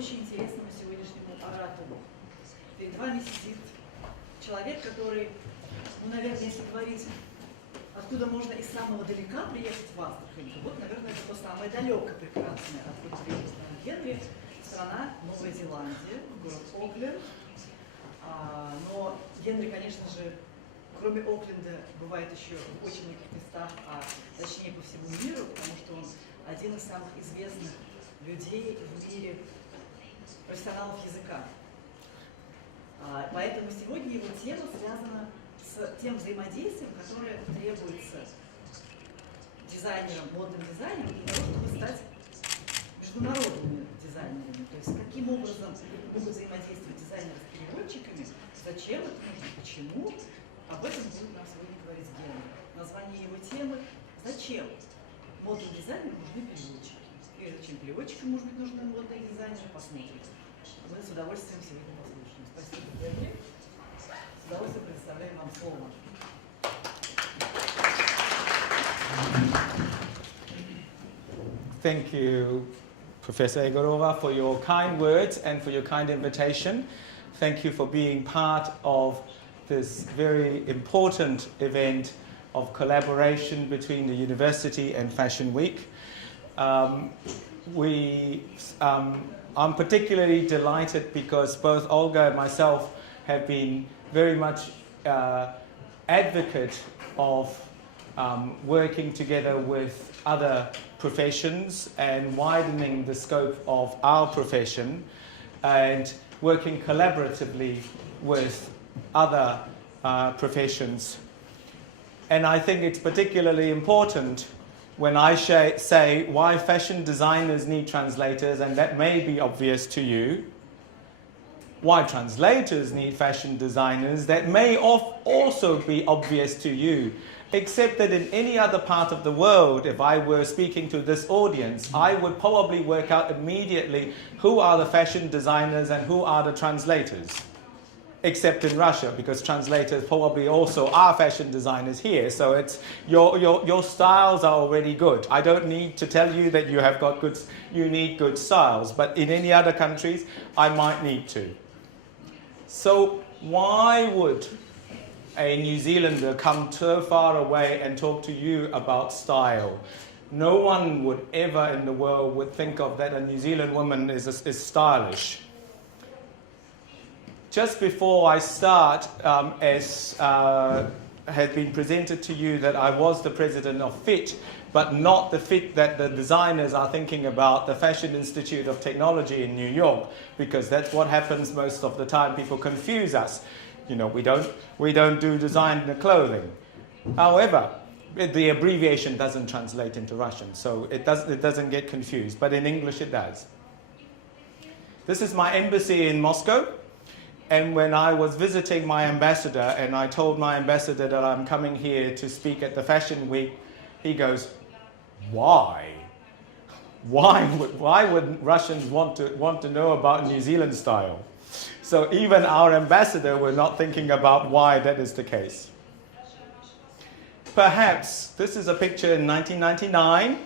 очень интересному сегодняшнему оратору. Перед вами сидит человек, который, ну, наверное, если говорить, откуда можно из самого далека приехать в Астрахань, то вот, наверное, это то самое далекое прекрасное, откуда приехал Генри, страна Новая Зеландия, город Окленд. Но Генри, конечно же, кроме Окленда, бывает еще в очень многих местах, а точнее по всему миру, потому что он один из самых известных людей в мире профессионалов языка. Поэтому сегодня его тема связана с тем взаимодействием, которое требуется дизайнерам, модным дизайнерам для того, чтобы стать международными дизайнерами. То есть каким образом могут взаимодействовать дизайнеры с переводчиками, зачем это нужно, почему. Об этом будет нам сегодня говорить Генри. Название его темы «Зачем модным дизайнерам нужны переводчики?» И зачем переводчикам, может быть, нужны модные дизайнеры, посмотрим. Мы с удовольствием сегодня послушаем. Спасибо, Генри. С удовольствием предоставляем вам слово. Thank you, Professor Egorova, for your kind words and for your kind invitation. Thank you for being part of this very important event of collaboration between the university and Fashion Week. I'm particularly delighted because both Olga and myself have been very much advocate of working together with other professions and widening the scope of our profession and working collaboratively with other professions. And I think it's particularly important when I say why fashion designers need translators, and that may be obvious to you. Why translators need fashion designers, that may also be obvious to you. Except that in any other part of the world, if I were speaking to this audience, I would probably work out immediately who are the fashion designers and who are the translators. Except in Russia, because translators probably also are fashion designers here. So it's your styles are already good. I don't need to tell you that you need good styles, but in any other countries, I might need to. So why would a New Zealander come so far away and talk to you about style? No one would ever in the world would think of that a New Zealand woman is stylish. Just before I start, as had been presented to you, that I was the president of FIT, but not the FIT that the designers are thinking about, the Fashion Institute of Technology in New York, because that's what happens most of the time. People confuse us. You know, we don't do design in the clothing. However, the abbreviation doesn't translate into Russian, so it doesn't get confused, but in English it does. This is my embassy in Moscow. And when I was visiting my ambassador, and I told my ambassador that I'm coming here to speak at the Fashion Week, he goes, "Why? Why would Russians want to know about New Zealand style?" So even our ambassador were not thinking about why that is the case. Perhaps this is a picture in 1999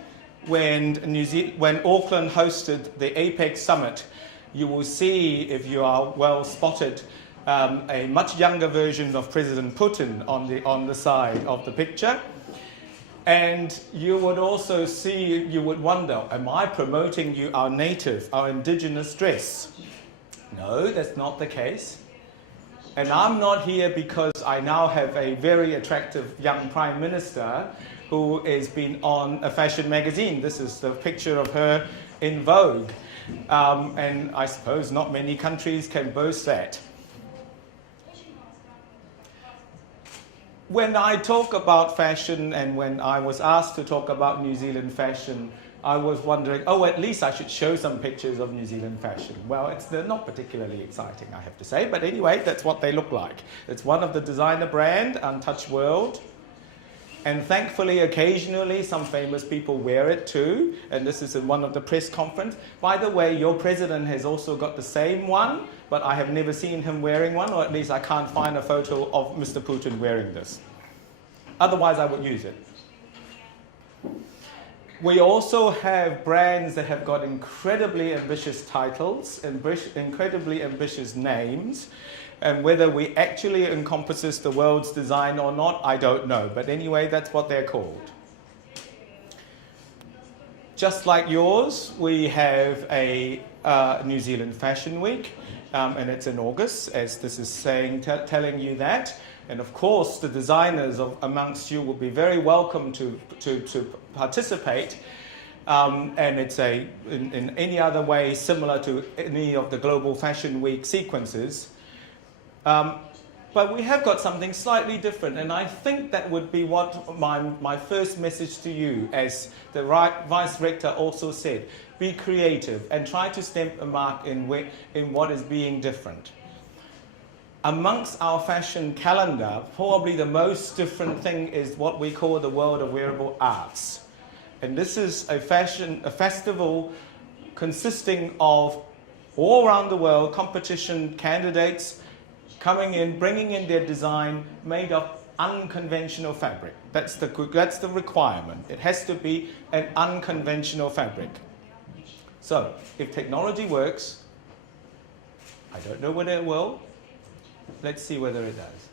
when Auckland hosted the APEC summit. You will see, if you are well spotted, a much younger version of President Putin on the side of the picture. And you would also see, you would wonder, am I promoting our native, our indigenous dress? No, that's not the case. And I'm not here because I now have a very attractive young Prime Minister who has been on a fashion magazine. This is the picture of her in Vogue. And I suppose not many countries can boast that. When I talk about fashion and when I was asked to talk about New Zealand fashion, I was wondering, at least I should show some pictures of New Zealand fashion. Well, they're not particularly exciting, I have to say, but anyway, that's what they look like. It's one of the designer brand, Untouched World. And thankfully, occasionally, some famous people wear it too. And this is in one of the press conferences. By the way, your president has also got the same one, but I have never seen him wearing one, or at least I can't find a photo of Mr. Putin wearing this. Otherwise, I would use it. We also have brands that have got incredibly ambitious titles, incredibly ambitious names, and whether we actually encompasses the world's design or not, I don't know. But anyway, that's what they're called. Just like yours, we have a New Zealand Fashion Week, and it's in August, as this is saying, telling you that. And of course, the designers amongst you will be very welcome to participate. And it's in any other way similar to any of the Global Fashion Week sequences. But we have got something slightly different, and I think that would be what my first message to you, as the Vice Rector also said, be creative and try to stamp a mark in what is being different. Amongst our fashion calendar, probably the most different thing is what we call the world of wearable arts. And this is a festival consisting of all around the world competition candidates coming in, bringing in their design made of unconventional fabric. That's the requirement. It has to be an unconventional fabric. So, if technology works, I don't know whether it will. Let's see whether it does.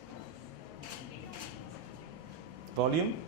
Volume.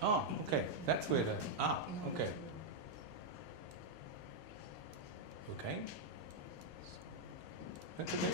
Oh, okay. That's where okay. Okay. That's okay.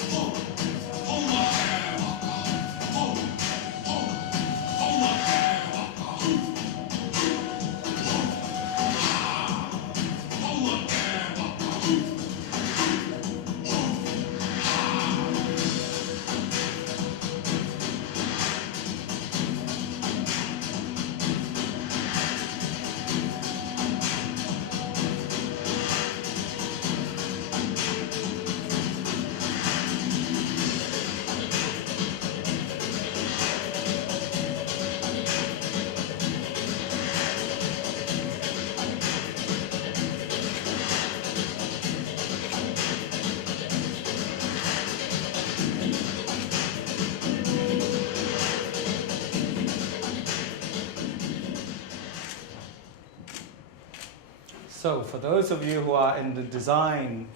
So for those of you who are in the design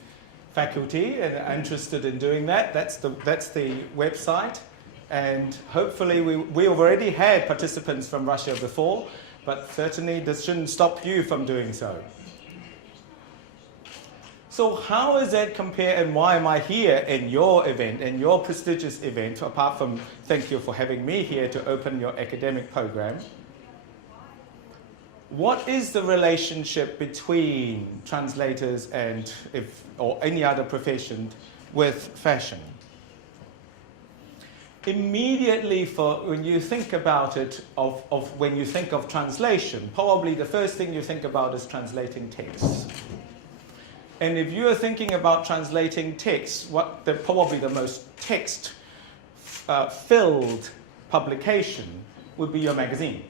faculty and are interested in doing that, that's the website. And hopefully we already had participants from Russia before, but certainly this shouldn't stop you from doing so. So how does that compare, and why am I here in your event, in your prestigious event, apart from thank you for having me here to open your academic program? What is the relationship between translators and or any other profession with fashion? Immediately, when you think about it, when you think of translation, probably the first thing you think about is translating texts. And if you are thinking about translating text, probably the most text-filled publication would be your magazine.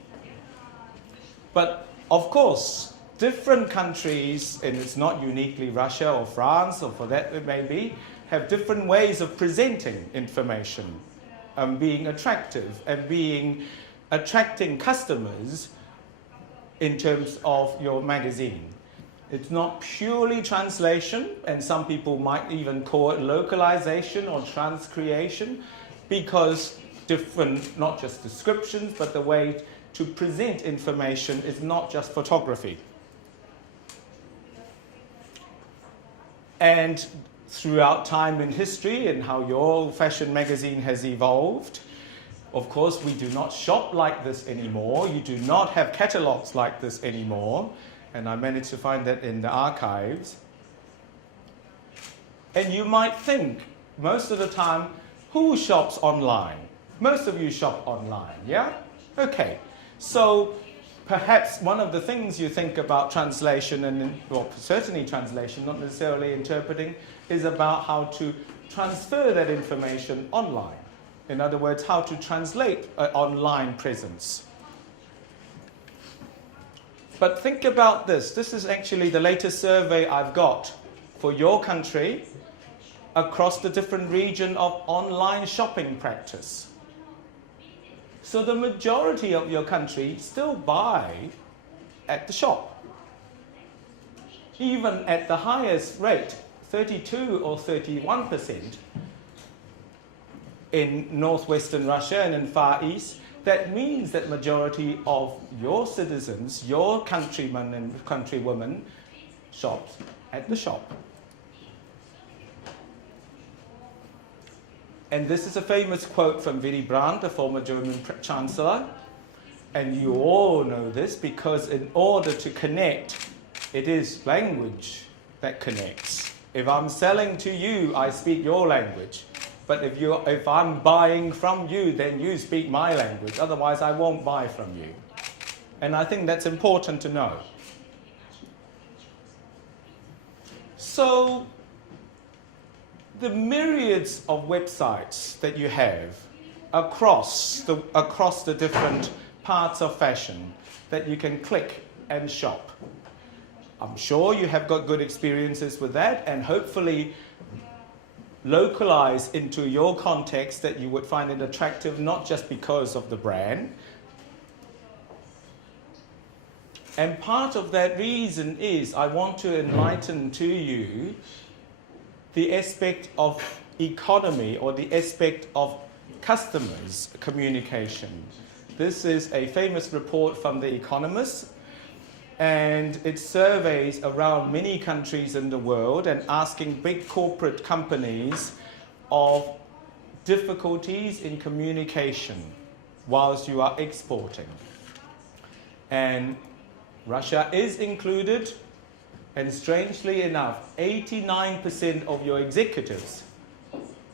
But of course, different countries, and it's not uniquely Russia or France, or for that it may be, have different ways of presenting information, being attractive and attracting customers in terms of your magazine. It's not purely translation, and some people might even call it localization or transcreation, because different, not just descriptions, but the way to present information is not just photography. And throughout time in history and how your fashion magazine has evolved, of course, we do not shop like this anymore. You do not have catalogs like this anymore. And I managed to find that in the archives. And you might think, most of the time, who shops online? Most of you shop online, yeah? Okay, so perhaps one of the things you think about translation, and well, certainly translation, not necessarily interpreting, is about how to transfer that information online. In other words, how to translate an online presence. But think about this. This is actually the latest survey I've got for your country across the different region of online shopping practice. So the majority of your country still buy at the shop. Even at the highest rate, 32 or 31% in northwestern Russia and in Far East, that means that majority of your citizens, your countrymen and countrywomen, shops at the shop. And this is a famous quote from Willy Brandt, the former German Chancellor. And you all know this because in order to connect, it is language that connects. If I'm selling to you, I speak your language. But if I'm buying from you, then you speak my language. Otherwise, I won't buy from you. And I think that's important to know. So, the myriads of websites that you have across the different parts of fashion that you can click and shop. I'm sure you have got good experiences with that, and hopefully localize into your context that you would find it attractive, not just because of the brand. And part of that reason is I want to enlighten to you the aspect of economy or the aspect of customers' communication. This is a famous report from The Economist, and it surveys around many countries in the world and asking big corporate companies of difficulties in communication whilst you are exporting. And Russia is included, and strangely enough, 89% of your executives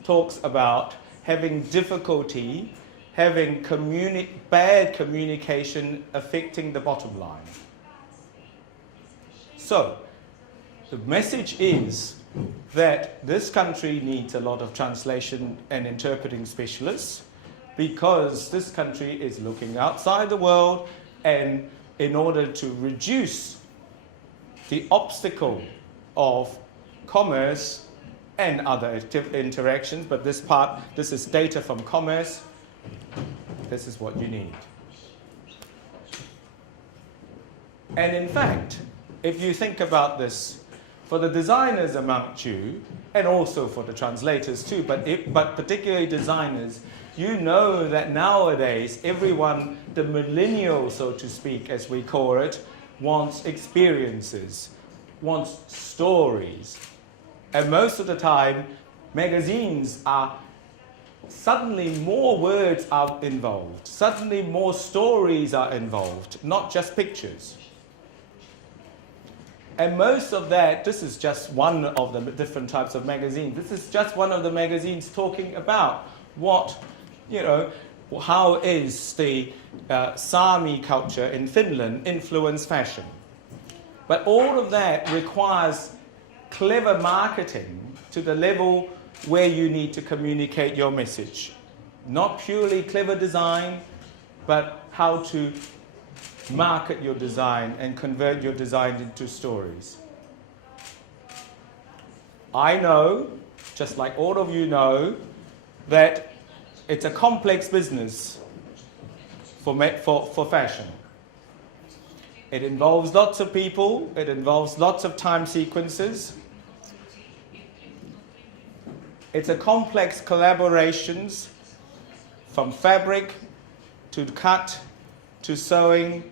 talks about having difficulty, having bad communication affecting the bottom line. So, the message is that this country needs a lot of translation and interpreting specialists because this country is looking outside the world, and in order to reduce the obstacle of commerce and other interactions, but this is data from commerce, this is what you need. And in fact, if you think about this, for the designers amongst you, and also for the translators too, but particularly designers, you know that nowadays everyone, the millennial, so to speak, as we call it, wants experiences, wants stories. And most of the time, magazines are suddenly more words are involved, suddenly more stories are involved, not just pictures. And most of that, this is just one of the different types of magazines. This is just one of the magazines talking about what, how is the Sami culture in Finland influence fashion. But all of that requires clever marketing to the level where you need to communicate your message. Not purely clever design, but how to market your design and convert your design into stories. I know, just like all of you know, that it's a complex business for fashion. It involves lots of people, it involves lots of time sequences. It's a complex collaborations from fabric to cut to sewing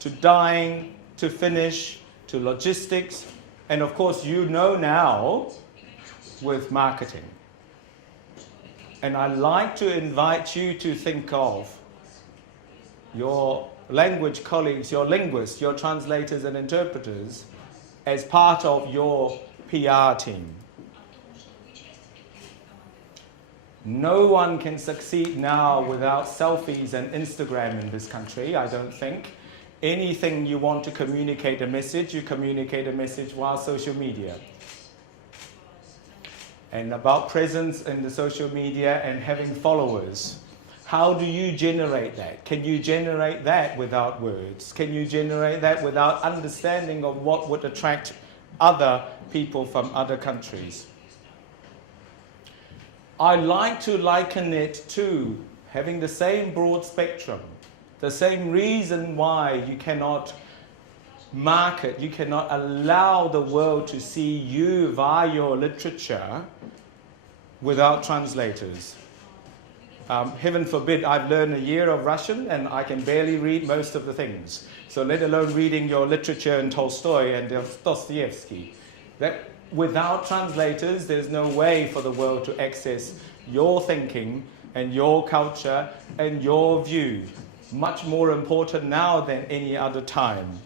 to dyeing to finish to logistics, and of course you know now with marketing. And I'd like to invite you to think of your language colleagues, your linguists, your translators and interpreters as part of your PR team. No one can succeed now without selfies and Instagram in this country, I don't think. Anything you want to communicate a message, you communicate a message via social media. And about presence in the social media and having followers. How do you generate that? Can you generate that without words? Can you generate that without understanding of what would attract other people from other countries? I like to liken it to having the same broad spectrum, the same reason why you cannot market, you cannot allow the world to see you via your literature without translators. Heaven forbid, I've learned a year of Russian and I can barely read most of the things. So let alone reading your literature in Tolstoy and Dostoevsky. That without translators, there's no way for the world to access your thinking and your culture and your view. Much more important now than any other time.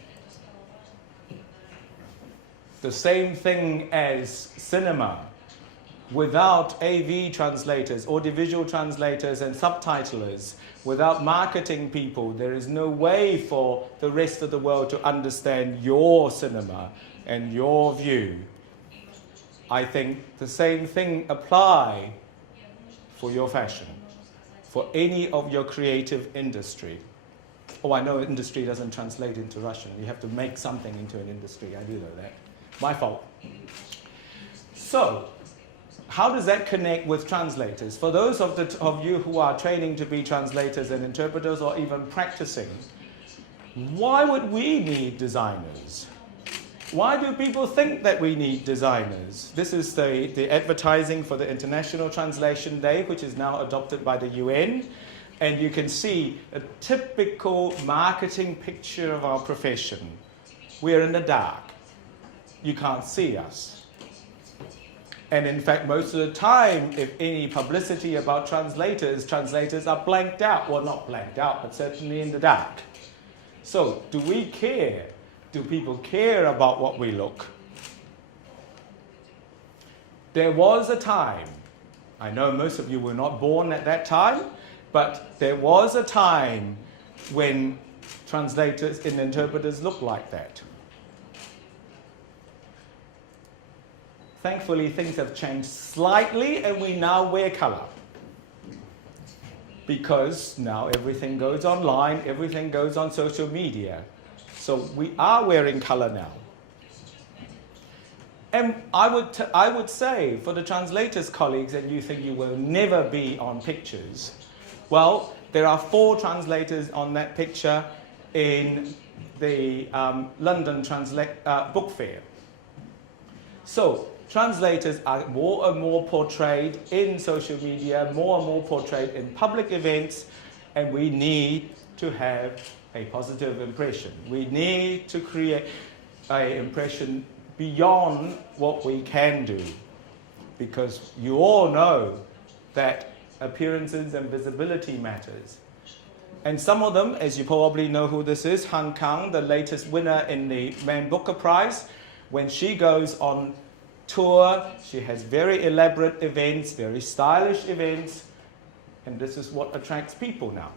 The same thing as cinema. Without AV translators, audiovisual translators and subtitlers, without marketing people, there is no way for the rest of the world to understand your cinema and your view. I think the same thing applies for your fashion, for any of your creative industry. Oh, I know industry doesn't translate into Russian. You have to make something into an industry. I do know that. My fault. So, how does that connect with translators? For those of you who are training to be translators and interpreters or even practicing, why would we need designers? Why do people think that we need designers? This is the advertising for the International Translation Day, which is now adopted by the UN. And you can see a typical marketing picture of our profession. We're in the dark. You can't see us. And in fact, most of the time, if any publicity about translators are blanked out. Well, not blanked out, but certainly in the dark. So, do we care? Do people care about what we look? There was a time, I know most of you were not born at that time, but there was a time when translators and interpreters looked like that. Thankfully, things have changed slightly and we now wear color. Because now everything goes online, everything goes on social media. So we are wearing color now. And I would say, for the translators colleagues, and you think you will never be on pictures, well, there are 4 translators on that picture in the London book fair. So, translators are more and more portrayed in social media, more and more portrayed in public events, and we need to have a positive impression. We need to create an impression beyond what we can do, because you all know that appearances and visibility matters. And some of them, as you probably know who this is, Han Kang, the latest winner in the Man Booker Prize, when she goes on tour, she has very elaborate events, very stylish events, and this is what attracts people now.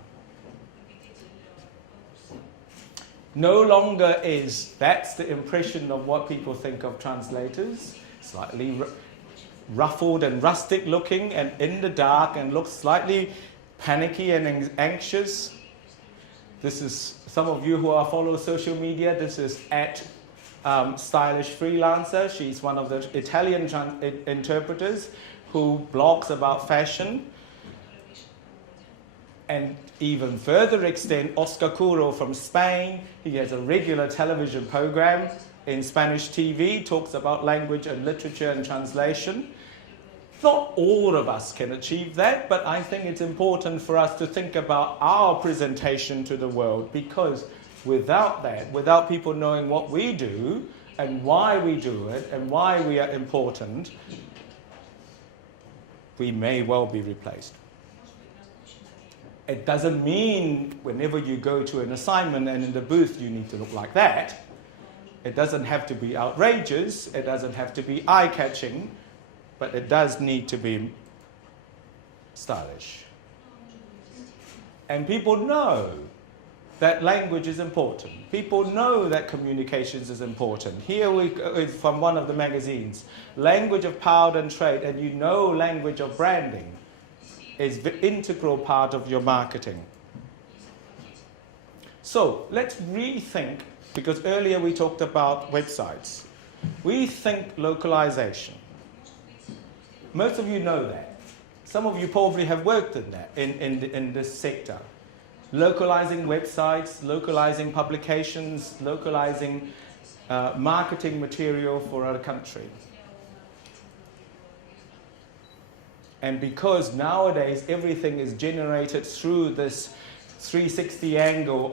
No longer is that's the impression of what people think of translators, slightly ruffled and rustic looking and in the dark and looks slightly panicky and anxious. This is, some of you who follow social media, this is at Stylish Freelancer. She's one of the Italian interpreters who blogs about fashion. And even further extent, Oscar Curo from Spain. He has a regular television program in Spanish TV, talks about language and literature and translation. Not all of us can achieve that, but I think it's important for us to think about our presentation to the world, because without that, without people knowing what we do and why we do it and why we are important, we may well be replaced. It doesn't mean whenever you go to an assignment and in the booth you need to look like that. It doesn't have to be outrageous, it doesn't have to be eye-catching, but it does need to be stylish. And people know that language is important. People know that communications is important. Here it's from one of the magazines, language of power and trade, and you know language of branding is the integral part of your marketing. So let's rethink, because earlier we talked about websites. Rethink localization. Most of you know that. Some of you probably have worked in that, in this sector. Localizing websites, localizing publications, localizing marketing material for our country. And because nowadays everything is generated through this 360 angle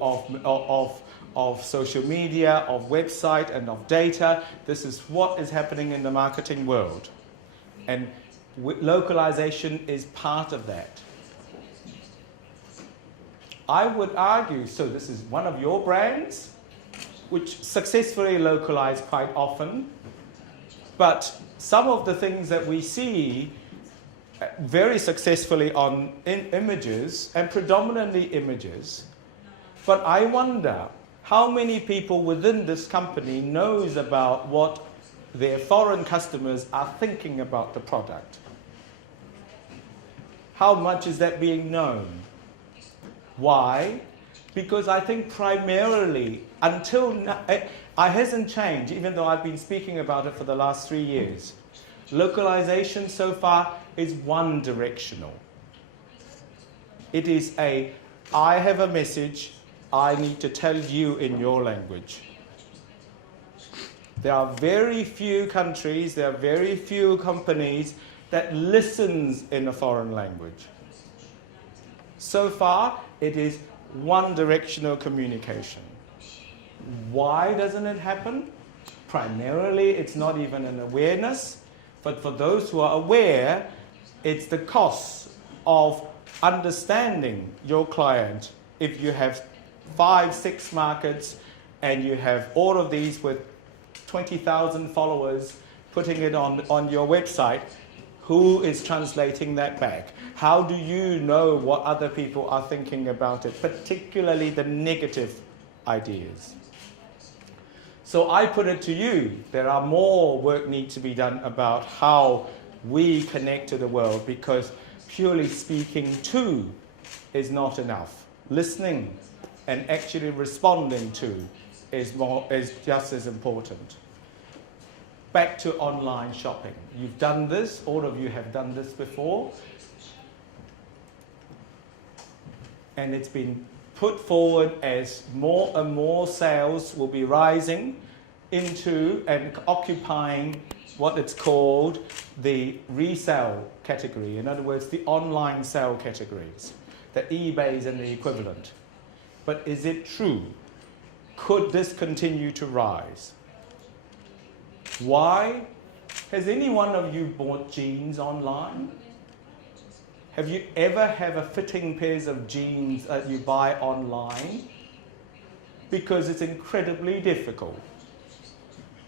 of social media, of website, and of data, this is what is happening in the marketing world. And localization is part of that. I would argue, so this is one of your brands, which successfully localize quite often, but some of the things that we see very successfully on images, and predominantly images, but I wonder how many people within this company knows about what their foreign customers are thinking about the product. How much is that being known? Why? Because I think primarily, until now, it hasn't changed, even though I've been speaking about it for the last 3 years. Localization so far is one directional. It is I have a message, I need to tell you in your language. There are very few countries, there are very few companies that listens in a foreign language. So far, it is one directional communication. Why doesn't it happen? Primarily, it's not even an awareness, but for those who are aware, it's the cost of understanding your client. If you have 5, 6 markets and you have all of these with 20,000 followers putting it on your website, who is translating that back? How do you know what other people are thinking about it, particularly the negative ideas? So I put it to you, there are more work needs to be done about how we connect to the world, because purely speaking to is not enough. Listening and actually responding to is just as important. Back to online shopping. You've done this, all of you have done this before. And it's been put forward as more and more sales will be rising into and occupying what it's called the resale category. In other words, the online sale categories, the eBays and the equivalent. But is it true? Could this continue to rise? Why? Has any one of you bought jeans online? Have you ever have a fitting pairs of jeans that you buy online? Because it's incredibly difficult.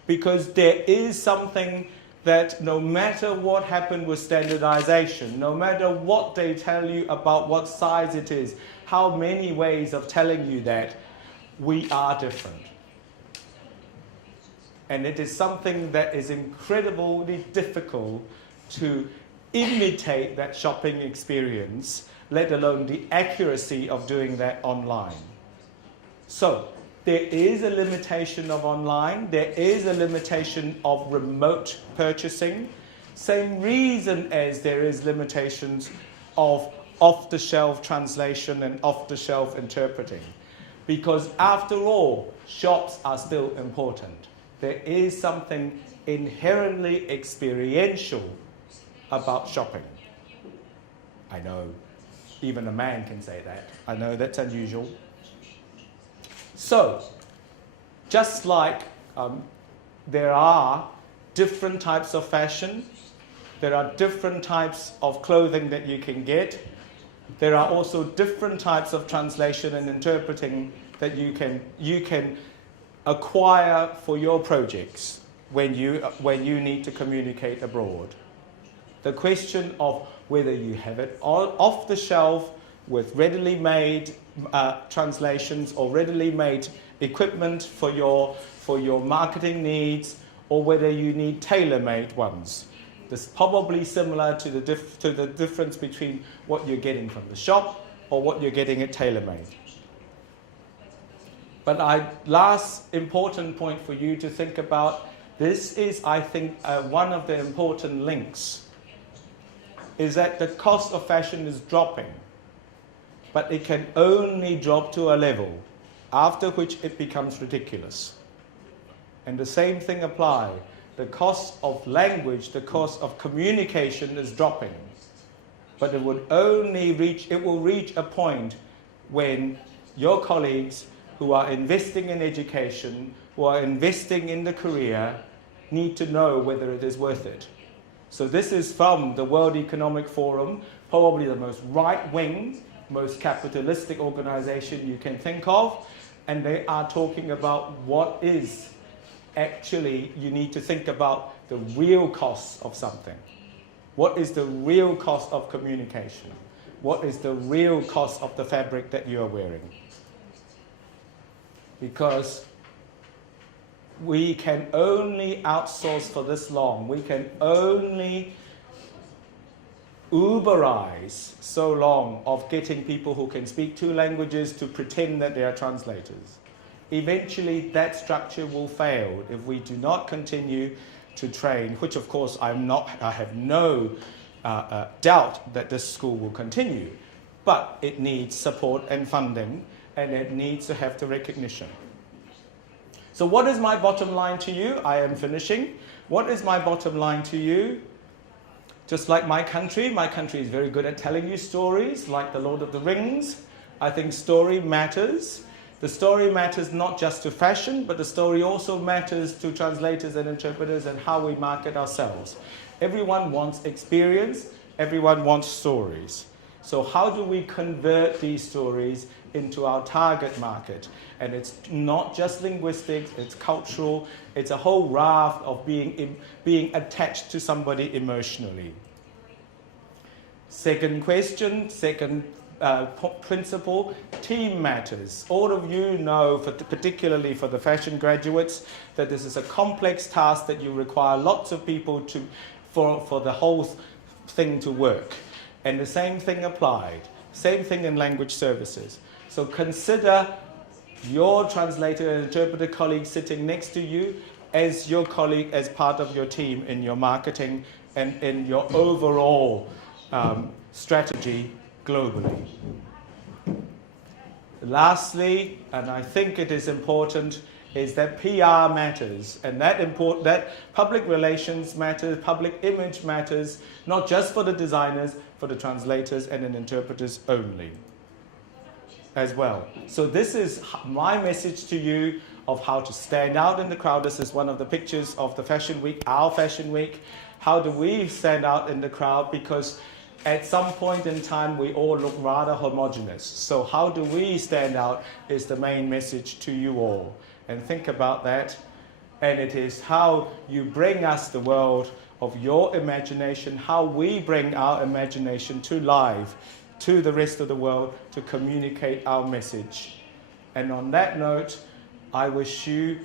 Because there is something that no matter what happened with standardization, no matter what they tell you about what size it is, how many ways of telling you that, we are different. And it is something that is incredibly difficult to imitate that shopping experience, let alone the accuracy of doing that online. So, there is a limitation of online, there is a limitation of remote purchasing, same reason as there is limitations of off-the-shelf translation and off-the-shelf interpreting. Because after all, shops are still important. There is something inherently experiential about shopping. I know, even a man can say that. I know that's unusual. So, just like there are different types of fashion, there are different types of clothing that you can get, there are also different types of translation and interpreting that you can acquire for your projects when you need to communicate abroad. The question of whether you have it off the shelf with readily made translations or readily made equipment for your marketing needs, or whether you need tailor-made ones. This is probably similar to the difference between what you're getting from the shop or what you're getting at tailor-made. But last important point for you to think about, this is, I think, one of the important links, is that the cost of fashion is dropping, but it can only drop to a level after which it becomes ridiculous. And the same thing applies. The cost of language, the cost of communication is dropping, but it will reach a point when your colleagues who are investing in education, who are investing in the career, need to know whether it is worth it. So this is from the World Economic Forum, probably the most right-wing, most capitalistic organization you can think of, and they are talking about what is actually, you need to think about the real costs of something. What is the real cost of communication? What is the real cost of the fabric that you are wearing? Because we can only outsource for this long. We can only Uberize so long of getting people who can speak 2 languages to pretend that they are translators. Eventually, that structure will fail if we do not continue to train, which of course I have no doubt that this school will continue. But it needs support and funding, and it needs to have the recognition. So what is my bottom line to you? I am finishing. What is my bottom line to you? Just like my country is very good at telling you stories, like the Lord of the Rings. I think story matters. The story matters not just to fashion, but the story also matters to translators and interpreters and how we market ourselves. Everyone wants experience, everyone wants stories. So how do we convert these stories into our target market? And it's not just linguistics, it's cultural, it's a whole raft of being attached to somebody emotionally. Second question, second principle, team matters. All of you know, particularly for the fashion graduates, that this is a complex task that you require lots of people for the whole thing to work. And the same thing applied. Same thing in language services. So consider your translator and interpreter colleague sitting next to you as your colleague, as part of your team in your marketing and in your overall strategy globally. Lastly, and I think it is important, is that PR matters, and that public relations matters, public image matters, not just for the designers, for the translators and the interpreters only as well. So this is my message to you of how to stand out in the crowd. This is one of the pictures of the Fashion Week, our Fashion Week. How do we stand out in the crowd? Because at some point in time, we all look rather homogeneous. So how do we stand out is the main message to you all. And think about that. And it is how you bring us the world of your imagination, how we bring our imagination to life, to the rest of the world, to communicate our message. And on that note, I wish you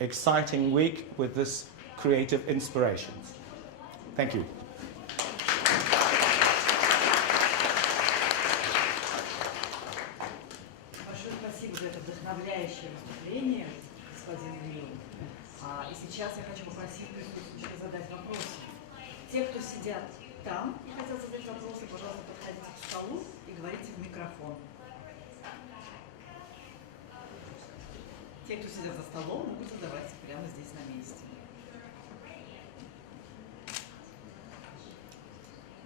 an exciting week with this creative inspiration. Thank you. Большое спасибо за это вдохновляющее выступление, господин Лиу. И сейчас я хочу попросить присутствующих задать вопросы. Те, кто сидят там и хотят задать вопросы, пожалуйста, подходите к столу и говорите в микрофон. Те, кто сидят за столом, могут задавать прямо здесь на месте.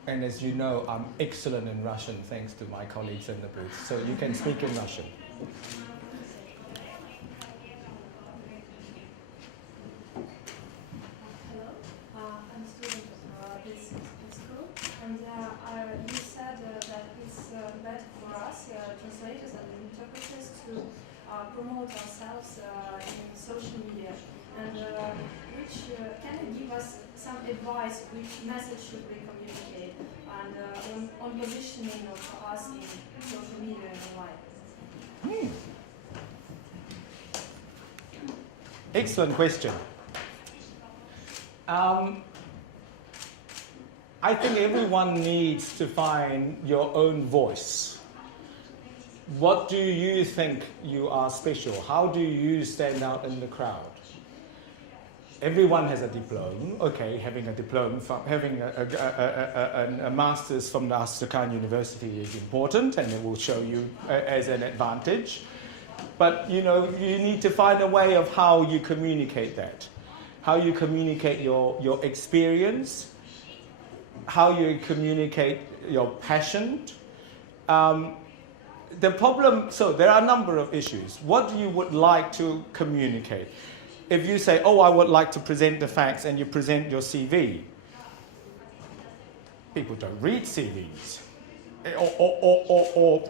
And as you know, I'm excellent in Russian thanks to my colleagues in the booth. So you can speak in Russian. Hello, I'm a student of this school, and you said that it's better for us, translators and interpreters, to promote ourselves in social media. And can you give us some advice which message should we communicate? and on positioning of us in social media and online? Excellent question. I think everyone needs to find your own voice. What do you think you are special? How do you stand out in the crowd? Everyone has a diploma. Okay, having a diploma, having a master's from the Astrakhan University is important, and it will show you as an advantage. But you know, you need to find a way of how you communicate that, how you communicate your experience, how you communicate your passion. The problem, so there are a number of issues. What you would like to communicate? If you say, oh, I would like to present the facts, and you present your CV, people don't read CVs. Or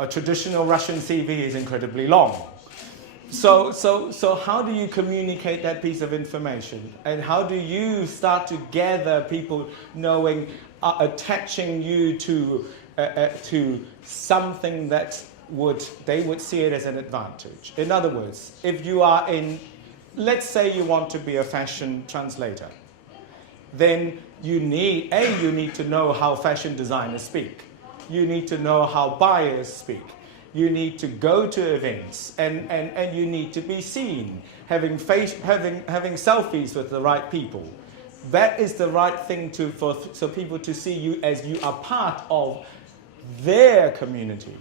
a traditional Russian CV is incredibly long. So how do you communicate that piece of information? And how do you start to gather people knowing, attaching you to something that they would see it as an advantage? In other words, if you are in, let's say you want to be a fashion translator, then you need to know how fashion designers speak. You need to know how buyers speak. You need to go to events, and you need to be seen, having selfies with the right people. That is the right thing so people to see you as you are part of their community.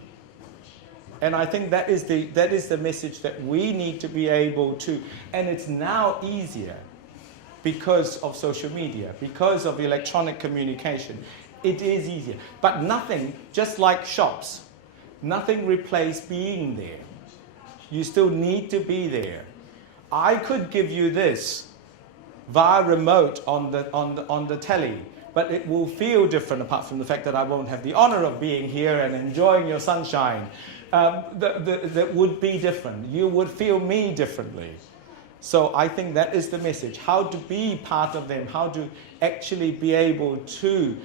And I think that is the message that we need to be able to, and it's now easier because of social media, because of electronic communication. It is easier. But nothing, just like shops, nothing replaces being there. You still need to be there. I could give you this via remote on the telly, but it will feel different apart from the fact that I won't have the honor of being here and enjoying your sunshine. That would be different. You would feel me differently. So I think that is the message. How to be part of them, how to actually be able to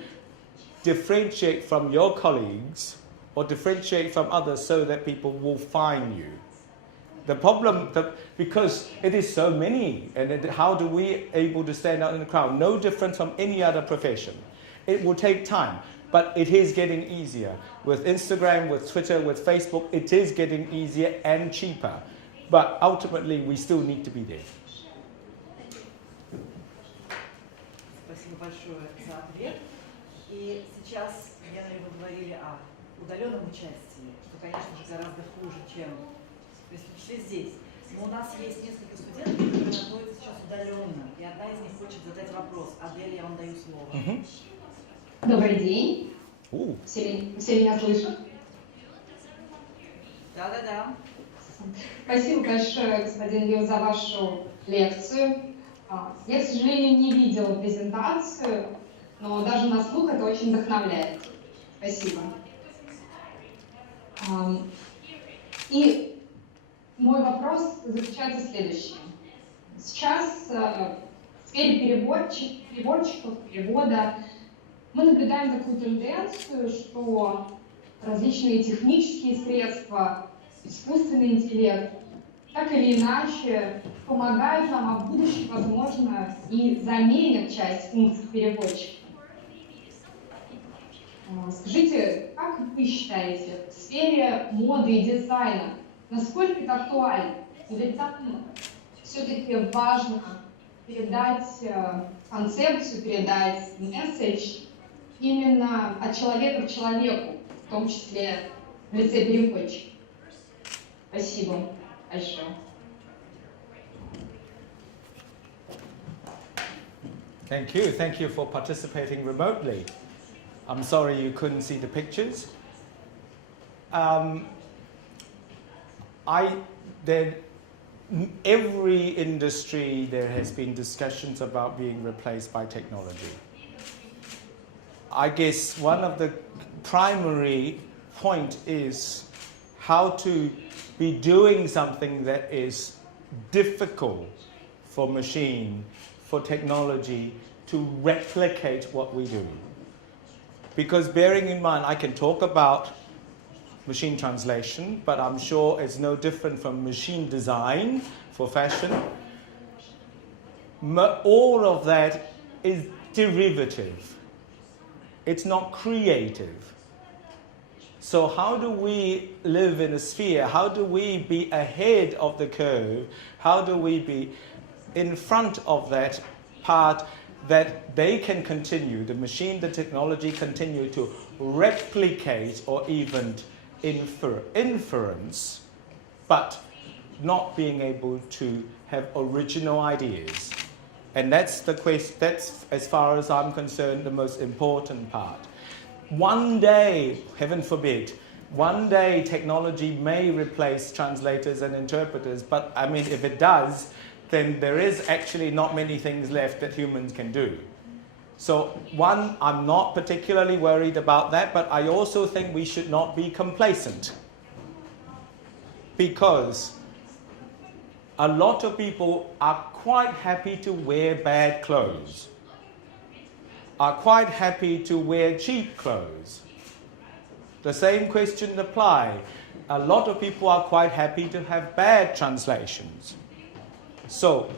differentiate from your colleagues or differentiate from others so that people will find you. The problem, because it is so many, and how do we able to stand out in the crowd? No different from any other profession. It will take time, but it is getting easier. With Instagram, with Twitter, with Facebook, it is getting easier and cheaper. But ultimately, we still need to be there. Спасибо большое за ответ. И сейчас, Генри, вы говорили о удаленном участии, что, конечно же, гораздо хуже, чем присутствие здесь. Но у нас есть несколько студентов, которые находятся сейчас удаленно, и одна из них хочет задать вопрос. Адель, я вам даю слово. Добрый день. Все меня слышат? Да. Спасибо большое, господин Лиу, за вашу лекцию. Я, к сожалению, не видела презентацию, но даже на слух это очень вдохновляет. Спасибо. И мой вопрос заключается в следующем. Сейчас в сфере переводчиков, перевода мы наблюдаем такую тенденцию, что различные технические средства, искусственный интеллект так или иначе помогают нам, а в будущем, возможно, и заменят часть функций переводчика. Скажите, как вы считаете, в сфере моды и дизайна, насколько это актуально? Или там все-таки важно передать концепцию, передать месседж именно от человека к человеку, в том числе в лице переводчика? Спасибо большое. Thank you for participating remotely. I'm sorry you couldn't see the pictures. Every industry there has been discussions about being replaced by technology. I guess one of the primary point is how to be doing something that is difficult for machine, for technology to replicate what we do. Because bearing in mind, I can talk about machine translation, but I'm sure it's no different from machine design for fashion. All of that is derivative. It's not creative. So how do we live in a sphere? How do we be ahead of the curve? How do we be in front of that part that they can continue, the machine, the technology continue to replicate or even inference, but not being able to have original ideas? And that's the question. That's, as far as I'm concerned, the most important part. One day, heaven forbid, one day technology may replace translators and interpreters, but I mean, if it does, then there is actually not many things left that humans can do. So one, I'm not particularly worried about that, but I also think we should not be complacent. Because a lot of people are quite happy to wear bad clothes, are quite happy to wear cheap clothes. The same question applies. A lot of people are quite happy to have bad translations. So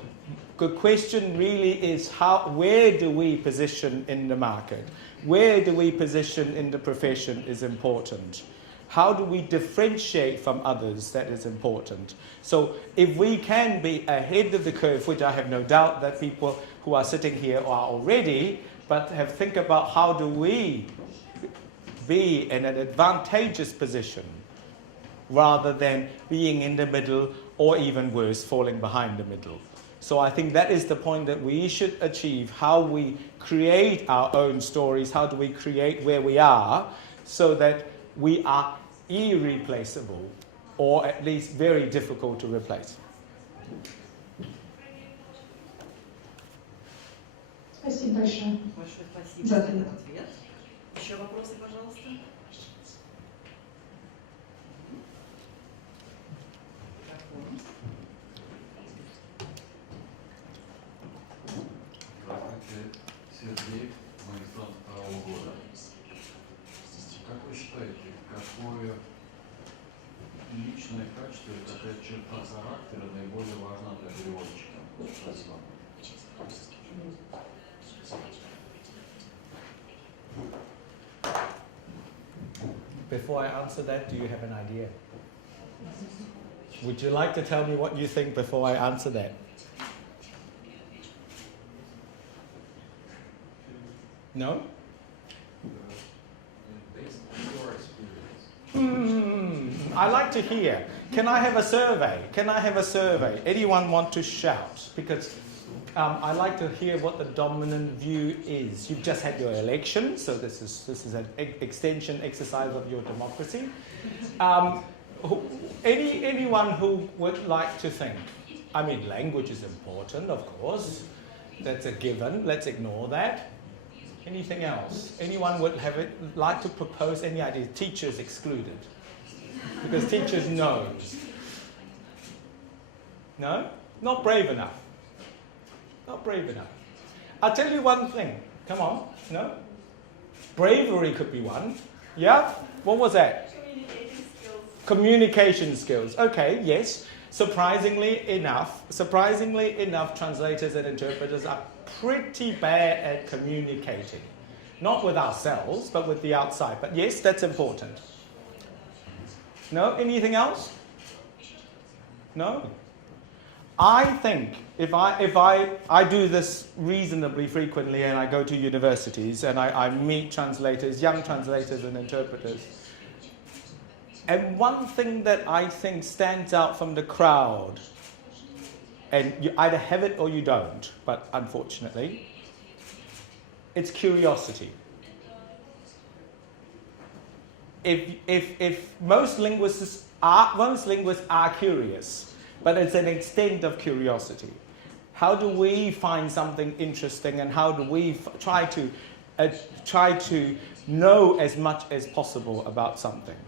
the question really is where do we position in the market? Where do we position in the profession is important. How do we differentiate from others? That is important. So if we can be ahead of the curve, which I have no doubt that people who are sitting here are already, but think about how do we be in an advantageous position rather than being in the middle or even worse, falling behind the middle. So I think that is the point that we should achieve, how we create our own stories, how do we create where we are, so that we are irreplaceable, or at least very difficult to replace. Спасибо большое. Большое спасибо за этот ответ. Еще вопросы, пожалуйста? Здравствуйте, Сергей, магистрант второго года. Как вы считаете, какое личное качество или какая черта характера наиболее важна для переводчика? Спасибо. Before I answer that, do you have an idea? Would you like to tell me what you think before I answer that? No? Based on your experience. I like to hear. Can I have a survey? Can I have a survey? Anyone want to shout? Because I like to hear what the dominant view is. You've just had your election, so this is an extension exercise of your democracy. Anyone who would like to think? I mean, language is important, of course. That's a given. Let's ignore that. Anything else? Anyone would like to propose any ideas? Teachers excluded. Because teachers know. No? Not brave enough. Not brave enough. I'll tell you one thing. Come on. No? Bravery could be one. Yeah? What was that? Communication skills. Okay, yes. Surprisingly enough, translators and interpreters are pretty bad at communicating. Not with ourselves, but with the outside. But yes, that's important. No? Anything else? No? I think if I do this reasonably frequently, and I go to universities and I meet translators, young translators and interpreters, and one thing that I think stands out from the crowd, and you either have it or you don't, but unfortunately, it's curiosity. If most linguists are curious, but it's an extent of curiosity. How do we find something interesting, and how do we try to know as much as possible about something?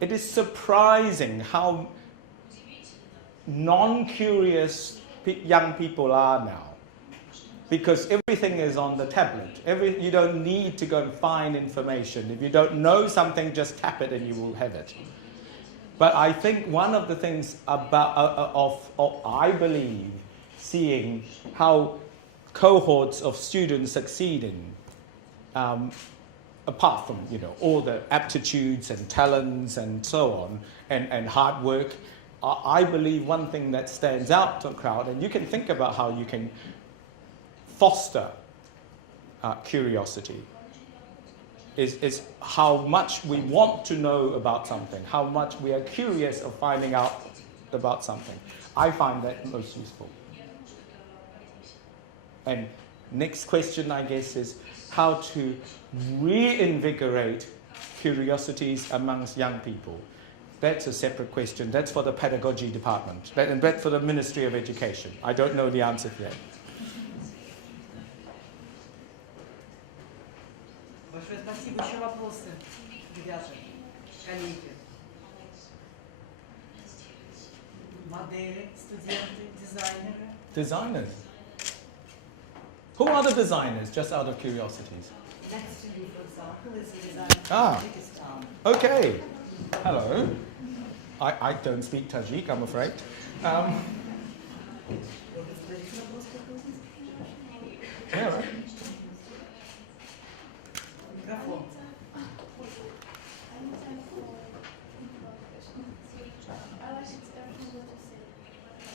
It is surprising how non-curious young people are now. because everything is on the tablet. You don't need to go and find information. If you don't know something, just tap it and you will have it. But I think one of the things about I believe seeing how cohorts of students succeeding, apart from all the aptitudes and talents and so on, and hard work, I believe one thing that stands out to the crowd, and you can think about how you can foster curiosity, is how much we want to know about something, how much we are curious of finding out about something. I find that most useful. And next question, I guess, is how to reinvigorate curiosities amongst young people. That's a separate question. That's for the pedagogy department. And that's for the Ministry of Education. I don't know the answer yet. Большое спасибо. Еще вопросы, ребята, коллеги? Модели, студенты, дизайнеры. Designers. Who are the designers, just out of curiosities? Next to you, for example, is a designer Ah. from Tajikistan. Okay. Hello. I don't speak Tajik, I'm afraid. Yeah, right. Микрофон.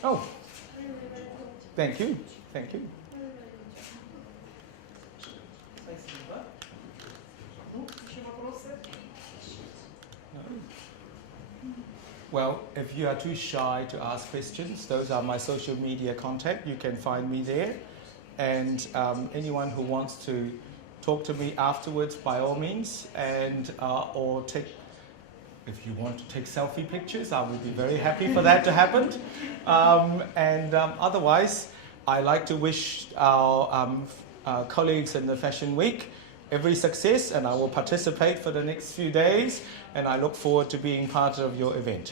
Oh, thank you. Thank you. Спасибо. Ну, еще вопросы? Well, if you are too shy to ask questions, those are my social media contact. You can find me there. And anyone who wants to talk to me afterwards, by all means, and or if you want to take selfie pictures, I would be very happy for that to happen. Otherwise, I like to wish our colleagues in the Fashion Week every success, and I will participate for the next few days, and I look forward to being part of your event.